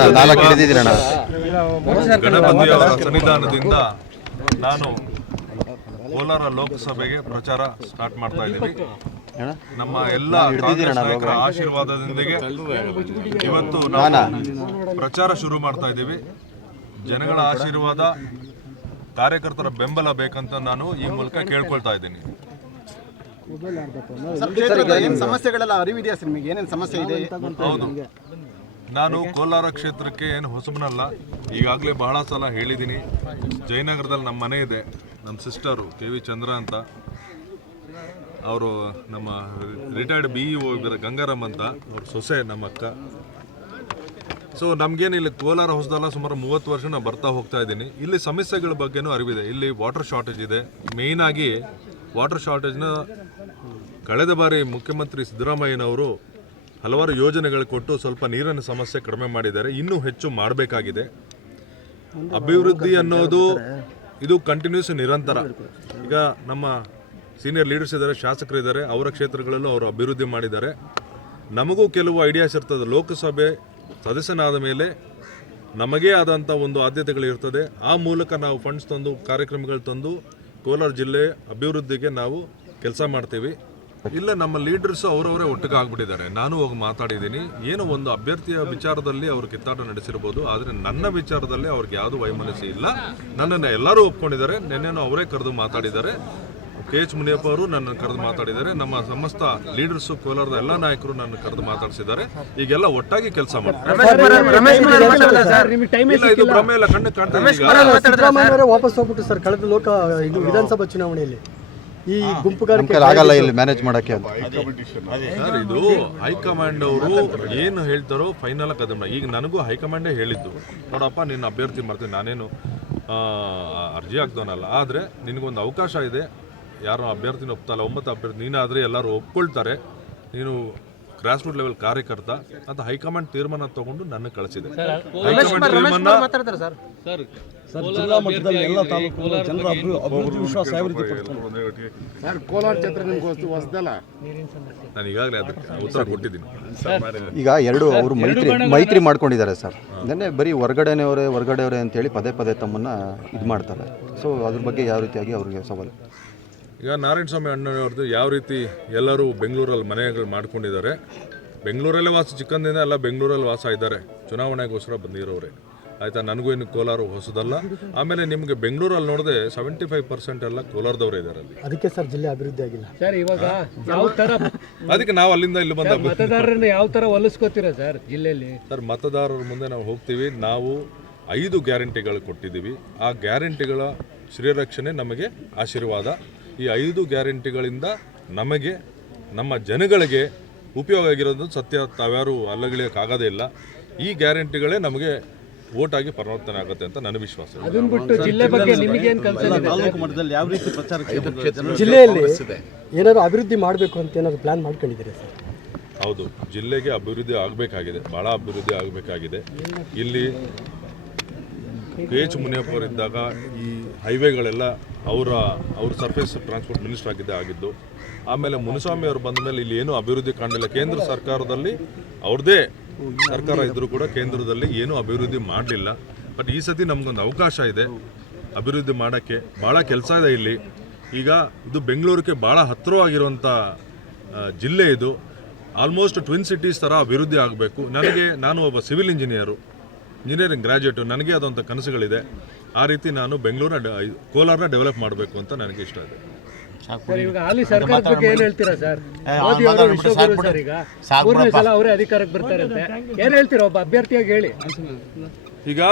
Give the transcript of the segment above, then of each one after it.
ನಾಲ್ಕು ಹಿಡಿದಿದ್ದೀರಣ್ಣ. ಸನ್ನಿಧಾನದಿಂದ ನಾನು ಕೋಲಾರ ಲೋಕಸಭೆಗೆ ಪ್ರಚಾರ ಸ್ಟಾರ್ಟ್ ಮಾಡ್ತಾ ಇದ್ದೀನಿ ಅಣ್ಣ. ನಮ್ಮ ಎಲ್ಲ ಕಾಂಗ್ರೆಸ್ ನಾಯಕರ ಆಶೀರ್ವಾದದೊಂದಿಗೆ ಇವತ್ತು ನಾನು? ನಾವು ಪ್ರಚಾರ ಶುರು ಮಾಡ್ತಾ ಇದ್ದೀವಿ. ಜನಗಳ ಆಶೀರ್ವಾದ ಕಾರ್ಯಕರ್ತರ ಬೆಂಬಲ ಬೇಕಂತ ನಾನು ಈ ಮೂಲಕ ಕೇಳ್ಕೊಳ್ತಾ ಇದ್ದೀನಿ. ಸಮಸ್ಯೆಗಳೆಲ್ಲ ಅರಿವಿದೆಯಾ ಸರ್ ನಿಮಗೆ ಏನೇನು ಸಮಸ್ಯೆ ಇದೆ? ಹೌದು. ನಾನು ಕೋಲಾರ ಕ್ಷೇತ್ರಕ್ಕೆ ಏನು ಹೊಸಬನಲ್ಲ, ಈಗಾಗಲೇ ಬಹಳ ಸಲ ಹೇಳಿದ್ದೀನಿ ಜಯನಗರದಲ್ಲಿ ನಮ್ಮ ಮನೆ ಇದೆ, ನಮ್ಮ ಸಿಸ್ಟರು ಕೆ ವಿ ಚಂದ್ರ ಅಂತ. ಅವರು ನಮ್ಮ ರಿಟೈರ್ಡ್ ಬಿ ಇ ಇದ್ದಾರೆ ಗಂಗಾರಾಮ್ ಅಂತ. ಅವ್ರ ಸೊಸೆ ನಮ್ಮ ಅಕ್ಕ ಸೊ ನಮಗೇನು ಇಲ್ಲಿ ಕೋಲಾರ ಹೊಸದಲ್ಲ, ಸುಮಾರು ಮೂವತ್ತು ವರ್ಷ ನಾನು ಬರ್ತಾ ಹೋಗ್ತಾ ಇದ್ದೀನಿ. ಇಲ್ಲಿ ಸಮಸ್ಯೆಗಳ ಬಗ್ಗೆನೂ ಅರಿವಿದೆ. ಇಲ್ಲಿ ವಾಟರ್ ಶಾರ್ಟೇಜ್ ಇದೆ. ಮೇಯ್ನ್ ಆಗಿ ವಾಟರ್ ಶಾರ್ಟೇಜ್ನ ಕಳೆದ ಬಾರಿ ಮುಖ್ಯಮಂತ್ರಿ ಸಿದ್ದರಾಮಯ್ಯನವರು ಹಲವಾರು ಯೋಜನೆಗಳು ಕೊಟ್ಟು ಸ್ವಲ್ಪ ನೀರಿನ ಸಮಸ್ಯೆ ಕಡಿಮೆ ಮಾಡಿದ್ದಾರೆ. ಇನ್ನೂ ಹೆಚ್ಚು ಮಾಡಬೇಕಾಗಿದೆ. ಅಭಿವೃದ್ಧಿ ಅನ್ನೋದು ಇದು ಕಂಟಿನ್ಯೂಸ್ ನಿರಂತರ. ಈಗ ನಮ್ಮ ಸೀನಿಯರ್ ಲೀಡರ್ಸ್ ಇದ್ದಾರೆ ಶಾಸಕರು ಇದ್ದಾರೆ ಅವರ ಕ್ಷೇತ್ರಗಳಲ್ಲೂ ಅವರು ಅಭಿವೃದ್ಧಿ ಮಾಡಿದ್ದಾರೆ. ನಮಗೂ ಕೆಲವು ಐಡಿಯಾಸ್ ಇರ್ತದೆ. ಲೋಕಸಭೆ ಸದಸ್ಯನಾದ ಮೇಲೆ ನಮಗೇ ಆದಂಥ ಒಂದು ಆದ್ಯತೆಗಳು ಇರ್ತದೆ. ಆ ಮೂಲಕ ನಾವು ಫಂಡ್ಸ್ ತಂದು ಕಾರ್ಯಕ್ರಮಗಳು ತಂದು ಕೋಲಾರ ಜಿಲ್ಲೆ ಅಭಿವೃದ್ಧಿಗೆ ನಾವು ಕೆಲಸ ಮಾಡ್ತೀವಿ. ಇಲ್ಲ ನಮ್ಮ ಲೀಡರ್ಸ್ ಅವರವರೇ ಒಟ್ಟಿಗೆ ಆಗ್ಬಿಟ್ಟಿದ್ದಾರೆ. ನಾನು ಹೋಗಿ ಮಾತಾಡಿದ್ದೀನಿ. ಏನೋ ಒಂದು ಅಭ್ಯರ್ಥಿಯ ವಿಚಾರದಲ್ಲಿ ಅವರು ಕಿತ್ತಾಟ ನಡೆಸಿರ್ಬೋದು ಆದರೆ ನನ್ನ ವಿಚಾರದಲ್ಲಿ ಅವ್ರಿಗೆ ಯಾವುದು ವೈಮನಸ್ಸು ಇಲ್ಲ. ನನ್ನನ್ನು ಎಲ್ಲರೂ ಒಪ್ಕೊಂಡಿದ್ದಾರೆ. ನಿನ್ನೆನೂ ಅವರೇ ಕರೆದು ಮಾತಾಡಿದ್ದಾರೆ. ಕೆ ಎಚ್ ಮುನಿಯಪ್ಪ ಅವರು ನನ್ನ ಕರೆದು ಮಾತಾಡಿದ್ದಾರೆ. ನಮ್ಮ ಸಮಸ್ತ ಲೀಡರ್ಸ್ ಕೋಲಾರದ ಎಲ್ಲ ನಾಯಕರು ನನ್ನ ಕರೆದು ಮಾತಾಡಿಸಿದ್ದಾರೆ. ಈಗೆಲ್ಲ ಒಟ್ಟಾಗಿ ಕೆಲಸ ಮಾಡ್ತಾರೆ ಇಲ್ಲ ಇದು ಭ್ರಮೆ ಇಲ್ಲ ಕಣ್ಣು ಕಾಣ್ತಾ ಇದೆ ಈಗ. ಸಿದ್ದರಾಮಯ್ಯ ವಾಪಸ್ ಹೋಗ್ಬಿಟ್ಟು ಸರ್ ಕಳೆದ ಲೋಕ ಇದು ವಿಧಾನಸಭಾ ಚುನಾವಣೆಯಲ್ಲಿ. ಈ ಗುಂಪುಗಾರಿಕೆ ಆಗಲ್ಲ ಇಲ್ಲಿ ಮ್ಯಾನೇಜ್ ಮಾಡಕ್ಕೆ ಅಂತ. ಸರ್ ಇದು ಹೈಕಮಾಂಡ್ ಅವರು ಏನು ಹೇಳ್ತಾರೋ ಫೈನಲ್ ಕದಮ ಈಗ ನನಗೂ ಹೈಕಮಾಂಡೇ ಹೇಳಿದ್ದು. ನೋಡಪ್ಪ ನಿನ್ನ ಅಭ್ಯರ್ಥಿ ಮಾಡ್ತೀನಿ. ನಾನೇನು ಅರ್ಜಿ ಹಾಕ್ದವನಲ್ಲ. ಆದರೆ ನಿನಗೊಂದು ಅವಕಾಶ ಇದೆ. ಯಾರು ಅಭ್ಯರ್ಥಿನ ಒಪ್ತಲ್ಲ ಒಂಬತ್ತು ಅಭ್ಯರ್ಥಿ ನೀನಾದರೆ ಎಲ್ಲರೂ ಒಪ್ಕೊಳ್ತಾರೆ. ನೀನು ಗ್ರಾಸ್ ರೂಟ್ ಲೆವೆಲ್ ಕಾರ್ಯಕರ್ತ ಅಂತ ಹೈಕಮಾಂಡ್ ತೀರ್ಮಾನ ತಗೊಂಡು ನನ್ನ ಕಳಿಸಿದೆ. ಹೈಕಮಾಂಡ್ ತೀರ್ಮಾನ ನಾನು ಈಗಾಗಲೇ ಅದಕ್ಕೆ ಉತ್ತರ ಕೊಟ್ಟಿದ್ದೀನಿ. ಈಗ ಎರಡು ಅವರು ಮೈತ್ರಿ ಮೈತ್ರಿ ಮಾಡ್ಕೊಂಡಿದ್ದಾರೆ ಸರ್. ನೆನ್ನೆ ಬರೀ ಹೊರ್ಗಡೆನೆಯವರೇ ಹೊರ್ಗಡೆಯವರೇ ಅಂತೇಳಿ ಪದೇ ಪದೇ ತಮ್ಮನ್ನ ಇದು ಮಾಡ್ತಾರೆ ಸೊ ಅದ್ರ ಬಗ್ಗೆ ಯಾವ ರೀತಿಯಾಗಿ ಅವ್ರಿಗೆ ಸವಾಲು? ಈಗ ನಾರಾಯಣ ಸ್ವಾಮಿ ಅಣ್ಣನವ್ರದ್ದು ಯಾವ ರೀತಿ ಎಲ್ಲರೂ ಬೆಂಗಳೂರಲ್ಲಿ ಮನೆಗಳು ಮಾಡ್ಕೊಂಡಿದ್ದಾರೆ. ಬೆಂಗಳೂರಲ್ಲೇ ವಾಸ ಚಿಕ್ಕಂದಿನ ಎಲ್ಲ ಬೆಂಗಳೂರಲ್ಲಿ ವಾಸ ಇದ್ದಾರೆ. ಚುನಾವಣೆಗೋಸ್ಕರ ಬಂದಿರೋರೆ. ಆಯಿತಾ ನನಗೂ ಇನ್ನು ಕೋಲಾರ ಹೊಸದಲ್ಲ. ಆಮೇಲೆ ನಿಮಗೆ ಬೆಂಗಳೂರಲ್ಲಿ ನೋಡಿದೆ ಸೆವೆಂಟಿ ಫೈವ್ ಪರ್ಸೆಂಟ್ ಎಲ್ಲ ಕೋಲಾರದವರೇ ಇದ್ದಾರೆ ಅಲ್ಲಿ ಅದಕ್ಕೆ ಸರ್ ಜಿಲ್ಲೆ ಅಭಿವೃದ್ಧಿ ಆಗಿಲ್ಲ. ಸರ್ ಇವಾಗ ಯಾವ ಥರ ಅದಕ್ಕೆ ನಾವು ಅಲ್ಲಿಂದ ಇಲ್ಲಿ ಬಂದ ಮತದಾರರನ್ನ ಯಾವ ಥರ ಹೊಲಿಸ್ಕೋತೀರಾ ಸರ್ ಜಿಲ್ಲೆಯಲ್ಲಿ? ಸರ್ ಮತದಾರರ ಮುಂದೆ ನಾವು ಹೋಗ್ತೀವಿ. ನಾವು ಐದು ಗ್ಯಾರಂಟಿಗಳು ಕೊಟ್ಟಿದ್ದೀವಿ. ಆ ಗ್ಯಾರಂಟಿಗಳ ಶ್ರೀರಕ್ಷಣೆ ನಮಗೆ ಆಶೀರ್ವಾದ. ಈ ಐದು ಗ್ಯಾರಂಟಿಗಳಿಂದ ನಮಗೆ ನಮ್ಮ ಜನಗಳಿಗೆ ಉಪಯೋಗ ಆಗಿರೋದು ಸತ್ಯ ತಾವ್ಯಾರು ಅಲ್ಲಗಳಿಯೋಕ್ಕಾಗೋದೇ ಇಲ್ಲ. ಈ ಗ್ಯಾರಂಟಿಗಳೇ ನಮಗೆ ಓಟಾಗಿ ಆಗಿ ಪರಿವರ್ತನೆ ಆಗುತ್ತೆ ಅಂತ ನನ್ನ ವಿಶ್ವಾಸ. ಅದನ್ನ ಬಿಟ್ಟು ಜಿಲ್ಲೆ ಬಗ್ಗೆ ನಿಮಗೇನ್ ಕಲ್ಸಲ್ಲ ತಾಲೂಕು ಮಟ್ಟದಲ್ಲಿ ಯಾವ ರೀತಿ ಪ್ರಚಾರ ಜಿಲ್ಲೆಯಲ್ಲಿ ಏನಾದ್ರು ಅಭಿವೃದ್ಧಿ ಮಾಡಬೇಕು ಅಂತ ಏನಾದ್ರು ಪ್ಲಾನ್ ಮಾಡ್ಕೊಂಡಿದ್ದೀರಾ ಸರ್? ಹೌದು ಜಿಲ್ಲೆಗೆ ಅಭಿವೃದ್ಧಿ ಆಗಬೇಕಾಗಿದೆ ಭಾಳ ಅಭಿವೃದ್ಧಿ ಆಗಬೇಕಾಗಿದೆ. ಇಲ್ಲಿ ಕೆ ಎಚ್ ಮುನಿಯಪ್ಪ ಅವರಿದ್ದಾಗ ಈ ಹೈವೇಗಳೆಲ್ಲ ಅವರ, ಅವ್ರ ಸರ್ಫೇಸ್ ಟ್ರಾನ್ಸ್ಪೋರ್ಟ್ ಮಿನಿಸ್ಟರ್ ಆಗಿದ್ದೆ ಆಗಿದ್ದು, ಆಮೇಲೆ ಮುನಿಸ್ವಾಮಿ ಅವರು ಬಂದ ಮೇಲೆ ಇಲ್ಲಿ ಏನೂ ಅಭಿವೃದ್ಧಿ ಕಾಣಲಿಲ್ಲ. ಕೇಂದ್ರ ಸರ್ಕಾರದಲ್ಲಿ ಅವ್ರದ್ದೇ ಸರ್ಕಾರ ಇದ್ದರೂ ಕೂಡ ಕೇಂದ್ರದಲ್ಲಿ ಏನೂ ಅಭಿವೃದ್ಧಿ ಮಾಡಲಿಲ್ಲ. ಬಟ್ ಈ ಸತಿ ನಮಗೊಂದು ಅವಕಾಶ ಇದೆ ಅಭಿವೃದ್ಧಿ ಮಾಡೋಕ್ಕೆ. ಭಾಳ ಕೆಲಸ ಇದೆ ಇಲ್ಲಿ. ಈಗ ಇದು ಬೆಂಗಳೂರಿಗೆ ಭಾಳ ಹತ್ತಿರವಾಗಿರುವಂಥ ಜಿಲ್ಲೆ ಇದು. ಆಲ್ಮೋಸ್ಟ್ ಟ್ವಿನ್ ಸಿಟೀಸ್ ಥರ ಅಭಿವೃದ್ಧಿ ಆಗಬೇಕು. ನನಗೆ, ನಾನು ಒಬ್ಬ ಸಿವಿಲ್ ಇಂಜಿನಿಯರು. ಇಂಜಿನಿಯರಿಂಗ್ ಗ್ರಾಜ್ಯುಯೇಟು ನನಗೆ ಆದಂಥ ಕನಸುಗಳಿದೆ. ಆ ರೀತಿ ನಾನು ಬೆಂಗಳೂರ ಕೋಲಾರನ ಡೆವಲಪ್ ಮಾಡಬೇಕು ಅಂತ ನನಗೆ ಇಷ್ಟ ಇದೆ. ಈಗ ಮೂರನೇ ಸಲ ಅಧಿಕಾರಕ್ಕೆ ಬರ್ತಾರಂತೆ. ಏನ್ ಹೇಳ್ತೀರಾ ಒಬ್ಬ ಅಭ್ಯರ್ಥಿಯಾಗಿ ಹೇಳಿ? ಈಗ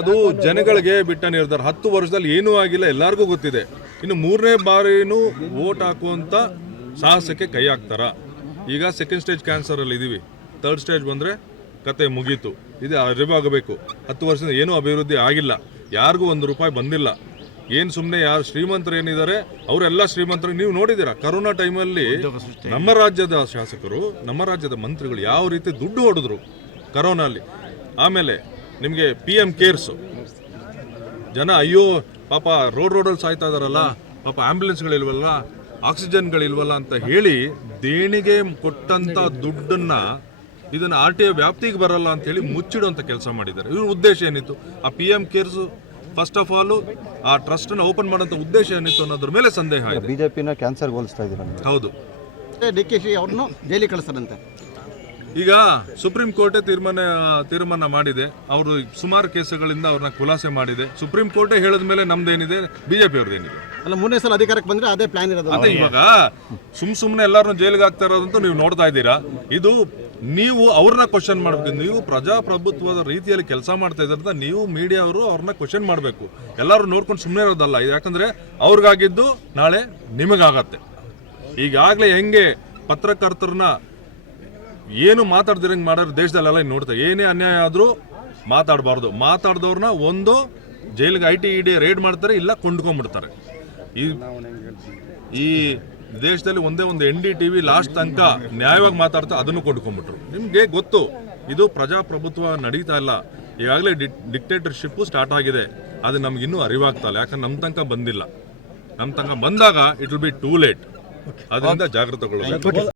ಅದು ಜನಗಳಿಗೆ ಬಿಟ್ಟ ನಿರ್ಧಾರ. ಹತ್ತು ವರ್ಷದಲ್ಲಿ ಏನೂ ಆಗಿಲ್ಲ ಎಲ್ಲರಿಗೂ ಗೊತ್ತಿದೆ. ಇನ್ನು ಮೂರನೇ ಬಾರಿನೂ ವೋಟ್ ಹಾಕುವಂಥ ಸಾಹಸಕ್ಕೆ ಕೈ ಹಾಕ್ತಾರ? ಈಗ ಸೆಕೆಂಡ್ ಸ್ಟೇಜ್ ಕ್ಯಾನ್ಸರಲ್ಲಿ ಇದೀವಿ. ಥರ್ಡ್ ಸ್ಟೇಜ್ ಬಂದರೆ ಕತೆ ಮುಗೀತು. ಇದು ಅರಿವಾಗಬೇಕು. ಹತ್ತು ವರ್ಷದಿಂದ ಏನೂ ಅಭಿವೃದ್ಧಿ ಆಗಿಲ್ಲ. ಯಾರಿಗೂ ಒಂದು ರೂಪಾಯಿ ಬಂದಿಲ್ಲ. ಏನು ಸುಮ್ಮನೆ ಯಾರು ಶ್ರೀಮಂತರು ಏನಿದ್ದಾರೆ ಅವರೆಲ್ಲ ಶ್ರೀಮಂತರು ನೀವು ನೋಡಿದ್ದೀರಾ ಕರೋನಾ ಟೈಮಲ್ಲಿ ನಮ್ಮ ರಾಜ್ಯದ ಶಾಸಕರು ನಮ್ಮ ರಾಜ್ಯದ ಮಂತ್ರಿಗಳು ಯಾವ ರೀತಿ ದುಡ್ಡು ಹೊಡೆದ್ರು ಕರೋನಲ್ಲಿ ಆಮೇಲೆ ನಿಮಗೆ ಪಿ ಎಂ ಕೇರ್ಸು ಜನ ಅಯ್ಯೋ ಪಾಪ ರೋಡ್ ರೋಡಲ್ಲಿ ಸಾಯ್ತಾ ಇದಾರಲ್ಲ ಪಾಪ ಆಂಬ್ಯುಲೆನ್ಸ್ಗಳಿಲ್ವಲ್ಲ ಆಕ್ಸಿಜನ್ಗಳಿಲ್ವಲ್ಲ ಅಂತ ಹೇಳಿ ದೇಣಿಗೆ ಕೊಟ್ಟಂಥ ದುಡ್ಡನ್ನ ಇದನ್ನ ಆರ್ ಟಿ ಐ ವ್ಯಾಪ್ತಿಗೆ ಬರಲ್ಲ ಅಂತ ಹೇಳಿ ಮುಚ್ಚಿಡುವಂತ ಕೆಲಸ ಮಾಡಿದ್ದಾರೆ. ಇವ್ರ ಉದ್ದೇಶ ಏನಿತ್ತು? ಆ P M cares first of all ಆ ಟ್ರಸ್ಟ್ನ ಓಪನ್ ಮಾಡುವಂಥ ಉದ್ದೇಶ ಏನಿತ್ತು ಅನ್ನೋದ್ರ ಮೇಲೆ ಸಂದೇಹ ಇದೆ. ಬಿಜೆಪಿನ ಕ್ಯಾನ್ಸರ್ ಹೋಲಿಸ್ತಾ ಇದ್ದೀರಾ ಹೌದು. ಡಿ ಕೆ ಶಿ ಅವ್ರನ್ನು ಜೈಲಿಗೆ ಕಳಿಸ್ತಾರಂತೆ. ಈಗ ಸುಪ್ರೀಂ ಕೋರ್ಟೇ ತೀರ್ಮಾನ ತೀರ್ಮಾನ ಮಾಡಿದೆ. ಅವರು ಸುಮಾರು ಕೇಸುಗಳಿಂದ ಅವ್ರನ್ನ ಖುಲಾಸೆ ಮಾಡಿದೆ. ಸುಪ್ರೀಂ ಕೋರ್ಟೇ ಹೇಳಿದ ಮೇಲೆ ನಮ್ದೇನಿದೆ? ಬಿಜೆಪಿ ಅವ್ರದ್ದೇನಿದೆ ಅಲ್ಲ ಮೂರನೇ ಸಲ ಅಧಿಕಾರಕ್ಕೆ ಬಂದ್ರೆ ಅದೇ ಪ್ಲಾನ್ ಇರೋದು. ಅದೇ ಇವಾಗ ಸುಮ್ ಸುಮ್ನೆ ಎಲ್ಲಾರನ್ನು ಜೈಲಿಗೆ ಹಾಕ್ತಾ ಇರೋದಂತೂ ನೀವು ನೋಡ್ತಾ ಇದ್ದೀರಾ? ಇದು ನೀವು ಅವ್ರನ್ನ ಕ್ವಶನ್ ಮಾಡಬೇಕು. ನೀವು ಪ್ರಜಾಪ್ರಭುತ್ವದ ರೀತಿಯಲ್ಲಿ ಕೆಲಸ ಮಾಡ್ತಾ ಇದ್ರಿಂದ ನೀವು ಮೀಡಿಯಾ ಅವರು ಅವ್ರನ್ನ ಕ್ವಶನ್ ಮಾಡಬೇಕು. ಎಲ್ಲರೂ ನೋಡ್ಕೊಂಡು ಸುಮ್ಮನೆ ಇರೋದಲ್ಲ. ಯಾಕಂದ್ರೆ ಅವ್ರಿಗಾಗಿದ್ದು ನಾಳೆ ನಿಮಗಾಗತ್ತೆ. ಈಗಾಗಲೇ ಹೆಂಗೆ ಪತ್ರಕರ್ತರನ್ನ ಏನು ಮಾತಾಡ್ದಿರಂಗೆ ಮಾಡೋರು ದೇಶದಲ್ಲೆಲ್ಲ ನೋಡ್ತಾ ಏನೇ ಅನ್ಯಾಯ ಆದರೂ ಮಾತಾಡಬಾರ್ದು. ಮಾತಾಡ್ದವ್ರನ್ನ ಒಂದು ಜೈಲಿಗೆ ಐ ಟಿ ಇಡಿ ರೇಡ್ ಮಾಡ್ತಾರೆ ಇಲ್ಲ ಕೊಂಡ್ಕೊಂಡ್ಬಿಡ್ತಾರೆ ಈ ಈ ದೇಶದಲ್ಲಿ ಒಂದೇ ಒಂದು N D T V last ತನಕ ನ್ಯಾಯವಾಗಿ ಮಾತಾಡ್ತಾ ಅದನ್ನು ಕೊಂಡ್ಕೊಂಡ್ಬಿಟ್ರು ನಿಮಗೆ ಗೊತ್ತು ಇದು ಪ್ರಜಾಪ್ರಭುತ್ವ ನಡೀತಾ ಇಲ್ಲ. ಈಗಾಗಲೇ ಡಿಕ್ಟೇಟರ್ಶಿಪ್ಪು ಸ್ಟಾರ್ಟ್ ಆಗಿದೆ. ಅದು ನಮ್ಗೆ ಇನ್ನೂ ಅರಿವಾಗ್ತಾ ಇಲ್ಲ. ಯಾಕಂದ್ರೆ ನಮ್ಮ ತನಕ ಬಂದಿಲ್ಲ. ನಮ್ಮ ತನಕ ಬಂದಾಗ it will be too late. ಅದರಿಂದ ಜಾಗೃತಗೊಳ್ಳಬೇಕು